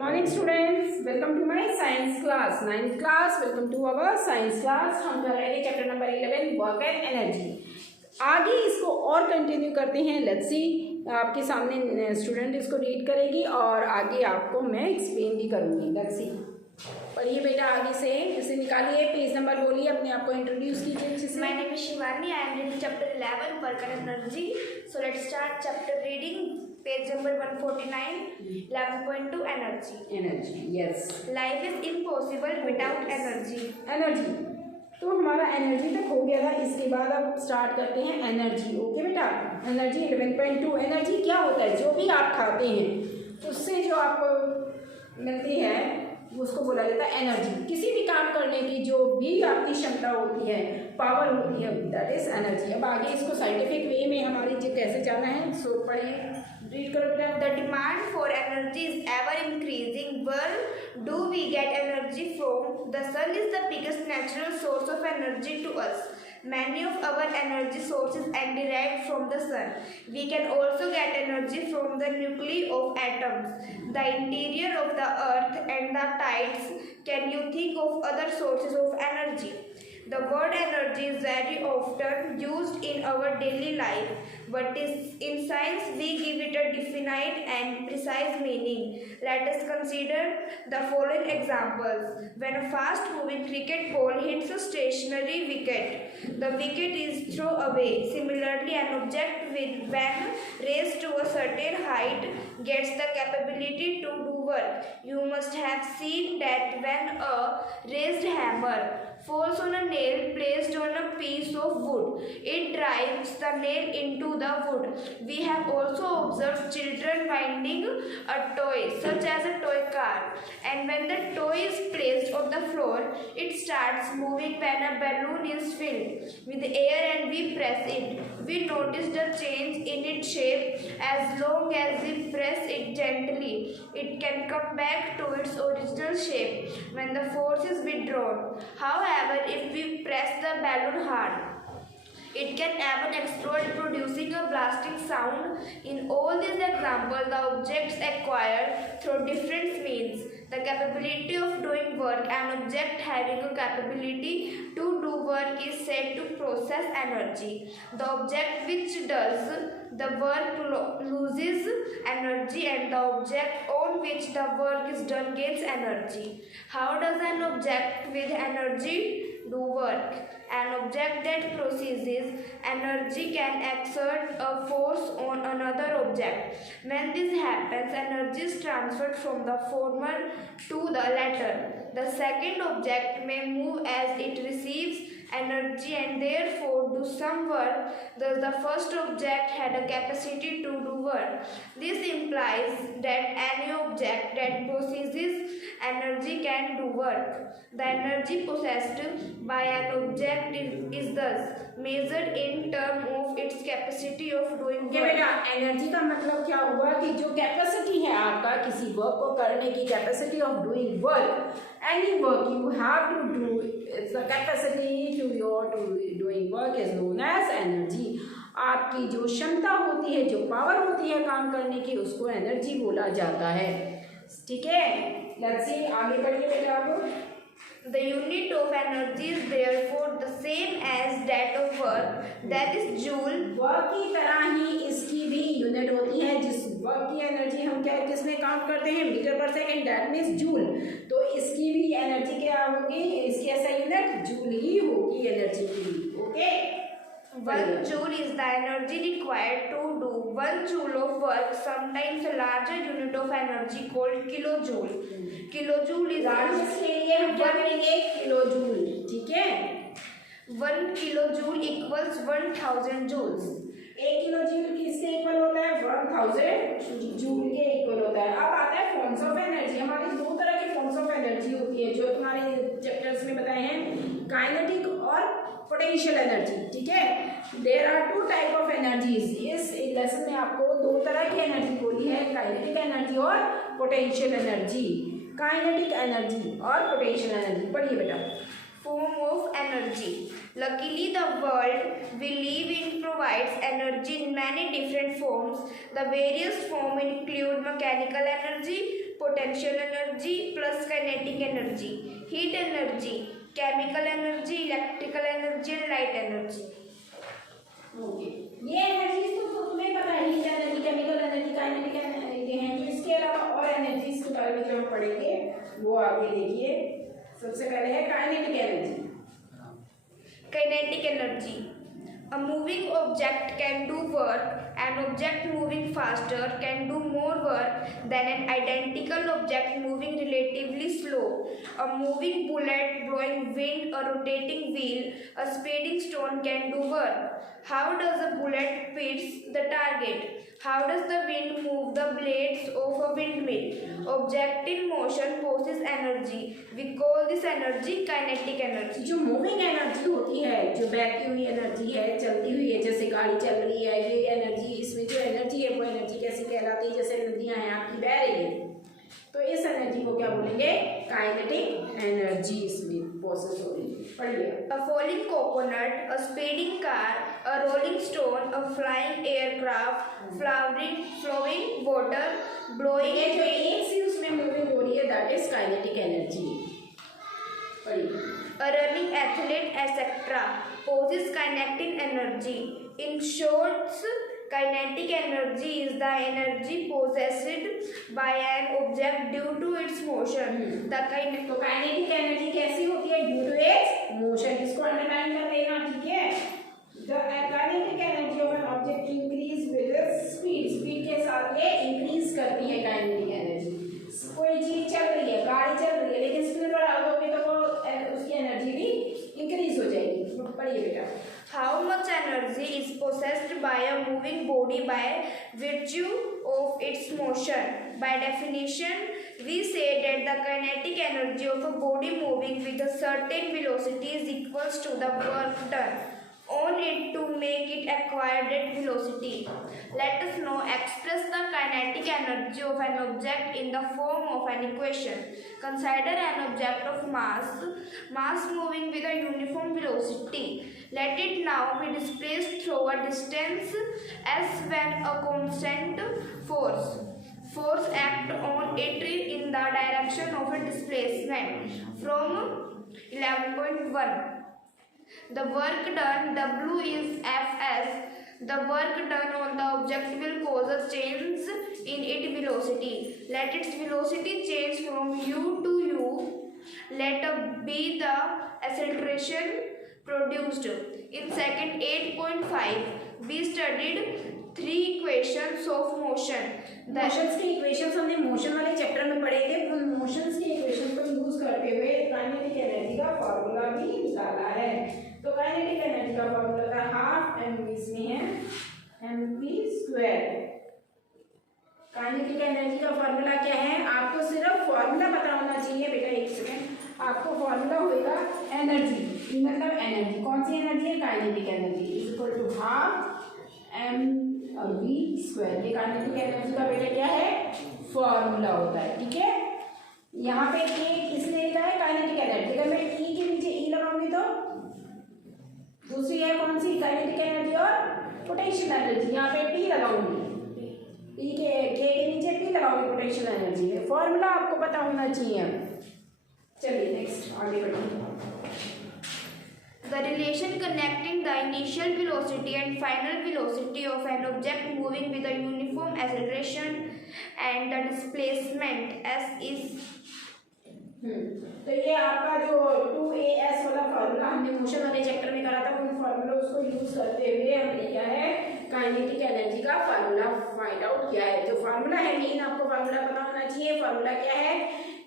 Morning students, welcome to my science class 9th class. Welcome to our science class. हम कर रहे हैं chapter number 11 work and energy. आगे इसको और कंटिन्यू करते हैं। लेट्स सी, आपके सामने स्टूडेंट इसको रीड करेगी और आगे आपको मैं एक्सप्लेन भी करूँगी। लेट्स सी, पढ़िए बेटा आगे से, इसे निकालिए, पेज नंबर बोलिए, अपने आप को इंट्रोड्यूस कीजिए। My name is Shivani. I am reading chapter 11, Work and Energy. So let's start chapter reading. Page number 149, 11.2 Energy. Energy, yes. Life is impossible without energy. Energy, तो हमारा एनर्जी तक हो गया था। इसके बाद अब स्टार्ट करते हैं एनर्जी। ओके बेटा, एनर्जी 11.2। एनर्जी क्या होता है? जो भी आप खाते हैं उससे जो आपको मिलती है उसको बोला जाता है एनर्जी। किसी भी काम करने की जो भी आपकी क्षमता होती है, पावर होती है, दैट इज एनर्जी। अब आगे इसको साइंटिफिक वे में हमारी जो कैसे जाना है, सो पढ़िए, रीड करो बेटा। The demand for energy is ever increasing. Where do we get energy from? The sun is the biggest natural source of energy to us. Many of our energy sources are derived from the sun. We can also get energy from the nuclei of atoms, the interior of the earth, and the tides. Can you think of other sources of energy? The word energy is very often used in our daily life, but in science we give it a definite and precise meaning. Let us consider the following examples. When a fast-moving cricket ball hits a stationary wicket, the wicket is thrown away. Similarly, an object when raised to a certain height gets the capability to do work. You must have seen that when a raised hammer falls on a nail placed on a piece of wood, it drives the nail into the wood. We have also observed children winding a toy, such as a toy car, and when the toy is placed on the floor, it starts moving when a balloon is filled with air and we press it. We notice the change in its shape. As long as we press it gently, it can come back to its original shape when the force is withdrawn. However, if we press the balloon hard, it can even explode, producing a blasting sound. In all these examples, the objects acquired through different means the capability of doing work. An object having a capability to do work is said to possess energy. The object which does the work loses energy, and the object on which the work is done gains energy. How does an object with energy do work? An object that possesses energy can exert a force on another object. When this happens, energy is transferred from the former to the latter. The second object may move as it receives energy and therefore do some work. Thus, the first object had a capacity to do work. This implies that any object that possesses energy can do work. The energy possessed by an object is thus measured in terms of its capacity of doing ये work. बेटा, energy का मतलब क्या हुआ कि जो capacity है आपका किसी वर्क को करने की, capacity of doing work, any work you have to do, it's the capacity to your to doing work is known as energy. आपकी जो क्षमता होती है, जो पावर होती है काम करने की, उसको एनर्जी बोला जाता है। ठीक है, लेट्स सी, आगे बढ़िए बेटा आप। The unit of energy is therefore the same as that of work, that is joule. Work की तरह ही इसकी भी यूनिट होती है। जिस वर्क की एनर्जी हम क्या किसमें काउंट करते हैं, मीटर पर सेकेंड, दैट मीन्स जूल। तो इसकी भी एनर्जी क्या होगी, इसकी ऐसा यूनिट जूल ही होगी एनर्जी की। Okay, 1 joule is the energy required to do 1 joule of work. Sometimes a larger unit of energy called kilojoule. Kilojoule is largest के लिए हम क्या करेंगे, किलो जूल। ठीक है, 1 kilojoule equals 1000 joules. 1 kilo joule किसके इक्वल होता है, 1000 जूल के इक्वल होता है। अब आता है फॉर्म्स ऑफ एनर्जी। हमारी दो तरह की फॉर्म्स ऑफ एनर्जी होती है जो तुम्हारे चैप्टर्स में बताए हैं, काइनेटिक और पोटेंशियल एनर्जी। ठीक है, there are 2 type of energies. इस लेसन में आपको दो तरह की एनर्जी बोली है, काइनेटिक एनर्जी और पोटेंशियल एनर्जी। काइनेटिक एनर्जी और पोटेंशियल एनर्जी, पढ़िए बेटा। Form of energy. Luckily, the world we live in provides energy in many different forms. The various forms include mechanical energy, potential energy plus kinetic energy, heat energy, chemical energy, electrical energy and light energy. Okay, ये energies तो तुम्हें पता है, heat energy, chemical energy, kinetic energy हैं। तो इसके अलावा और एनर्जीज के बारे में जो हम पढ़ेंगे वो आगे देखिए। सबसे पहले है kinetic energy. Kinetic energy. A moving object can do work. An object moving faster can do more work than an identical object moving relatively slow. A moving bullet, blowing wind, a rotating wheel, a speeding stone can do work. How does a bullet hit the target? How does the wind move the blades of a windmill? Object in motion possesses energy. We call this energy kinetic energy. जो moving energy होती है, जो बहती हुई energy है, चलती हुई है, जैसे गाड़ी चल रही है, ये एनर्जी, इसमें जो एनर्जी है वो एनर्जी कैसी कहलाती है? जैसे नदियां हैं आपकी बह रही है, तो इस एनर्जी को क्या बोलेंगे? काइनेटिक एनर्जी इसमें प्रोसेस हो रही है। पढ़िए। A falling coconut, a speeding car, a rolling stone, a flying aircraft, flowing water, blowing ये जो एक सी उसमें मूविंग हो रही है, दैट इज काइनेटिक एनर्जी। पढ़िए। a running athlete, etc. possesses kinetic energy. In short, kinetic energy is the energy possessed by an object due to its motion. तो kinetic energy कैसी होती है? Due to its motion. इसको underline कर लेना, ठीक है? The kinetic energy of an object increase with its speed. Speed के साथ ये इंक्रीज करती है काइनेटिक एनर्जी। कोई चीज चल रही है, गाड़ी चल रही है, लेकिन स्पीड बढ़ाओगे तो वो उसकी एनर्जी भी इंक्रीज हो जाएगी। पढ़िए बेटा। How much energy is possessed by a moving body by virtue of its motion? By definition, we say that the kinetic energy of a body moving with a certain velocity is equals to the work done on it to make it acquire that velocity. Let us now express the kinetic energy of an object in the form of an equation. Consider an object of mass moving with a uniform velocity. Let it now be displaced through a distance s when a constant force act on it in the direction of a displacement from 11.1. The work done W is Fs. The work done on the object will cause a change in its velocity. Let its velocity change from u to u. Let be the acceleration produced. In second 8.5, we studied three equations of motion. Motions की equations हमने motion वाले chapter में पढ़े थे। उन motions की equation को use करते हुए काइनेटिक एनर्जी का फॉर्मूला भी निकाला है। तो काइनेटिक एनर्जी का फॉर्मूला था हाफ mv, इसमें है mv²। काइनेटिक एनर्जी का फॉर्मूला क्या है? आपको सिर्फ फॉर्मूला पता होना चाहिए बेटा। एक सेकंड, आपको फॉर्मूला होगा एनर्जी, मतलब एनर्जी कौन सी एनर्जी है? Kinetic energy is equal to half mv²। ये काइनेटिक एनर्जी का बेटा क्या है? फॉर्मूला होता है, ठीक है? यहाँ पे एक इसने लिखा है काइनेटिक एनर्जी। अगर मैं ई के नीचे ई लगाऊंगी तो दूसरी है कौन सी? काइनेटिक एनर्जी और पोटेंशियल एनर्जी। यहाँ पे पी लगाऊंगी, पी के नीचे पी लगाऊंगी पोटेंशियल एनर्जी है। फॉर्मूला आपको पता होना चाहिए। चलिए नेक्स्ट आगे बढ़िए। The relation connecting the initial velocity and final velocity of an object moving with a uniform acceleration and the displacement s is तो ये आपका जो 2as वाला फार्मूला हमने मोशन वाले चैप्टर में करा था, उन फार्मूला उसको यूज करते हुए हमने क्या है? काइनेटिक एनर्जी का फार्मूला फाइंड आउट किया है। जो फार्मूला है मेन, आपको फार्मूला पता होना चाहिए। फार्मूला क्या है?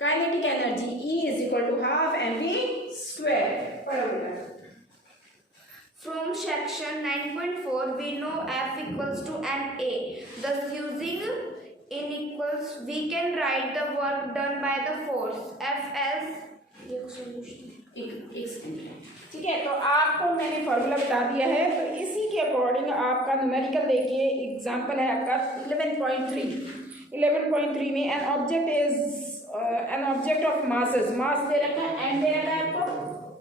Kinetic energy E is equal to half mv²। पढ़ो बेटा। From section 9.4, we know F equals to ma. Thus, using in equals, we can write the work done by the force F as ठीक है। तो आपको मैंने formula बता दिया है, तो इसी के अकॉर्डिंग आपका न्यूमेरिकल देखिए। एग्जांपल है आपका 11.3 में एन ऑब्जेक्ट ऑफ मासेस। मास दे रखा है, एम दे रखा है आपको।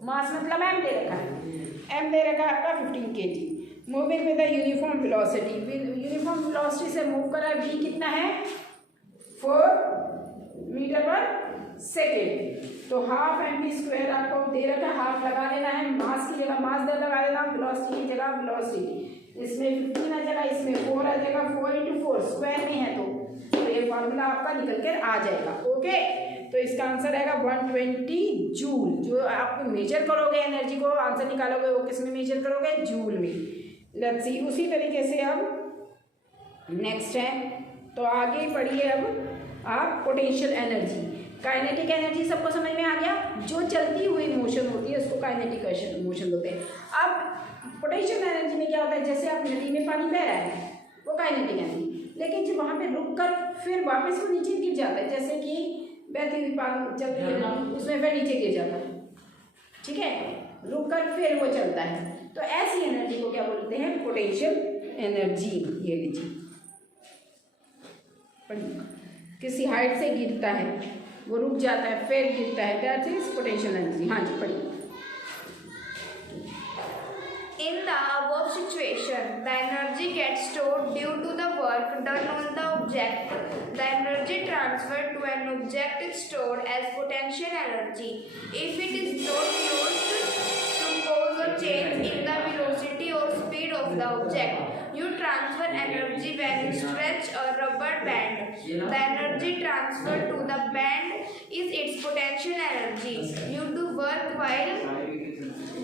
मास मतलब एम दे रखा है, एम दे रखा है आपका 15 kg। Moving with uniform velocity, uniform velocity से मूव कर रहा है। v कितना है? 4 सेकेंड। तो हाफ mv² आपको दे रखा है, हाफ लगा लेना है, मास की जगह मास दर लगा लेना, वेलोसिटी की जगह वेलोसिटी। इसमें 15 आ जाएगा, इसमें 4 आ जाएगा, 4 × 4 स्क्वायर में है तो ये फॉर्मूला आपका निकल कर आ जाएगा। ओके, तो इसका आंसर रहेगा 120 जूल। जो आप मेजर करोगे एनर्जी को, आंसर निकालोगे वो किस में मेजर करोगे? जूल में। लेट्स सी, उसी तरीके से अब नेक्स्ट है, तो आगे पढ़िए अब आप पोटेंशियल एनर्जी। काइनेटिक एनर्जी सबको समझ में आ गया, जो चलती हुई मोशन होती है उसको काइनेटिक मोशन होते हैं। अब पोटेंशियल एनर्जी में क्या होता है, जैसे आप नदी में पानी बह रहा है वो काइनेटिक एनर्जी, लेकिन जब वहाँ पे रुक कर फिर वापस वो नीचे गिर जाता है, जैसे कि बहती हुई पानी चल रही है उसमें फिर नीचे गिर जाता है, ठीक है, रुक कर फिर वो चलता है, तो ऐसी एनर्जी को क्या बोलते हैं? Potential energy. ये लीजिए, किसी हाइट से गिरता है, वो रुक जाता है फिर गिरता है, दैट इज पोटेंशियल एनर्जी। हाँ जी, पढ़िए। In the above situation, the energy gets stored due to the work done on the object. The energy transferred to an object is stored as potential energy. If it is not used to cause a change in the velocity or speed of the object, you transfer energy when you stretch a rubber band. The energy transferred to the band is its potential energy. You do work while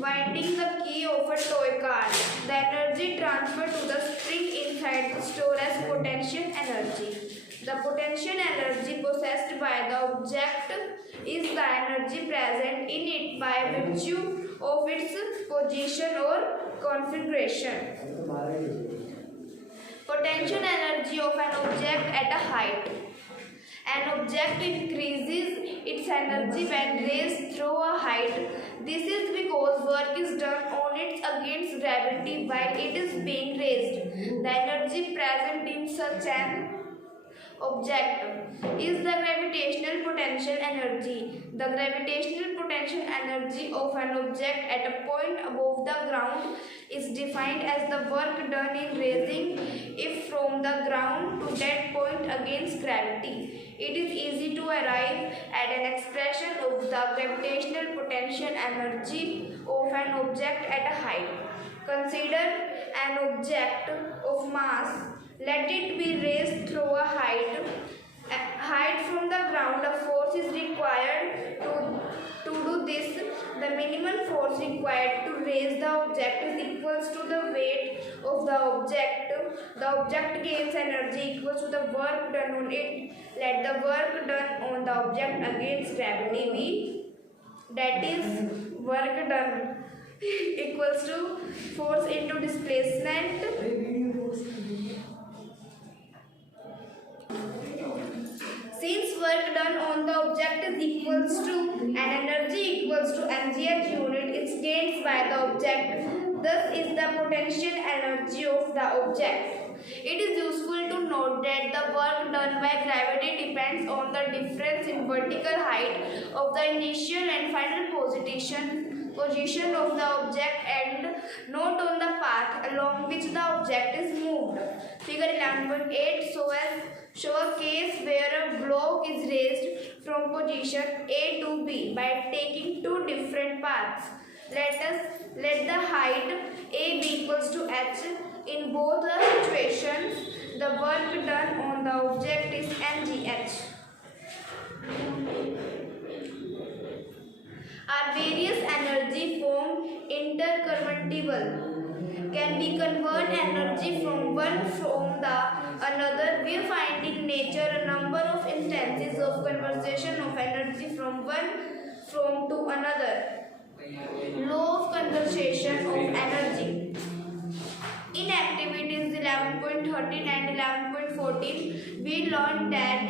winding the key of a toy car. The energy transferred to the spring inside the store as potential energy. The potential energy possessed by the object is the energy present in it by virtue of its position or configuration. Potential energy of an object at a height. An object increases its energy when raised through a height. This is because work is done on it against gravity while it is being raised. The energy present in such an object is the gravitational potential energy. The gravitational potential energy of an object at a point above the ground is defined as the work done in raising it from the ground to that point against gravity. It is easy to arrive at an expression of the gravitational potential energy of an object at a height. Consider an object of mass. Let it be raised through a height from the ground. A force is required to do this. The minimum force required to raise the object is equals to the weight of the object. The object gains energy equals to the work done on it. Let the work done on the object against gravity be, that is, work done equals to force into displacement. Since work done on the object is equals to an energy equals to mgh unit, it's gained by the object. Thus is the potential energy of the object. It is useful to note that the work done by gravity depends on the difference in vertical height of the initial and final position of the object and not on the path along which the object is moved. Figure 11.8 show a case where a block is raised from position A to B by taking two different paths. Let the height A be equals to h. In both the situations, the work done on the object is mgh. Are various energy forms interconvertible? Can we convert energy from one from the another? We are finding in nature a number of instances of conversion of energy from one form to another. Law of conservation of energy. In activities 11.13 and 11.14, we learned that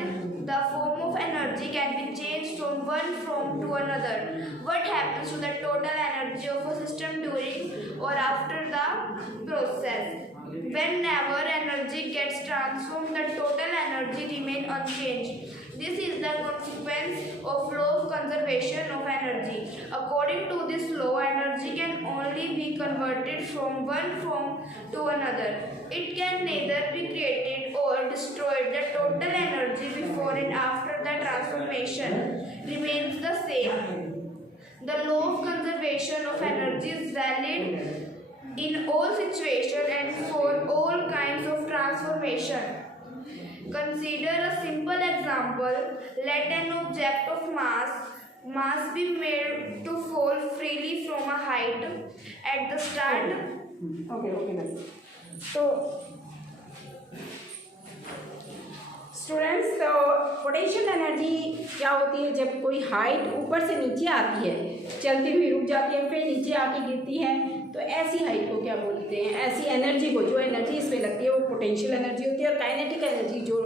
the form of energy can be changed from one form to another. What happens to the total energy of a system during or after the process? Whenever energy gets transformed, the total energy remains unchanged. This is the consequence of law of conservation of energy. According to this law, energy can only be converted from one form to another. It can neither be created or destroyed. The total energy before and after the transformation remains the same. The law of conservation of energy is valid in all situations and for all kinds of transformation. Consider a simple example. Let an object of mass be made to fall freely from a height at the start. Okay बस। तो students, तो potential energy क्या होती है? जब कोई height ऊपर से नीचे आती है, चलती हुई रुक जाती है, फिर नीचे आके गिरती है, तो ऐसी हाइट को क्या बोलते हैं? ऐसी एनर्जी को, जो एनर्जी इसमें लगती है वो पोटेंशियल एनर्जी होती है। और काइनेटिक एनर्जी जो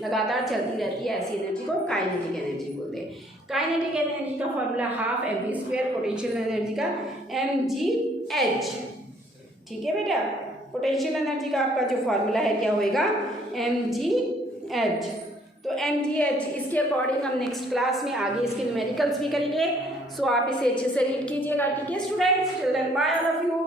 लगातार चलती रहती है, ऐसी एनर्जी को काइनेटिक एनर्जी बोलते हैं। काइनेटिक एनर्जी का formula half mv², potential energy का mgh। ठीक है बेटा, पोटेंशियल एनर्जी का आपका जो फॉर्मूला है क्या होएगा? mgh। तो mgh इसके अकॉर्डिंग हम नेक्स्ट क्लास में आगे इसके न्यूमेरिकल्स भी करेंगे। सो आप इसे अच्छे से रीड कीजिएगा। ठीक है students, till then bye all of you.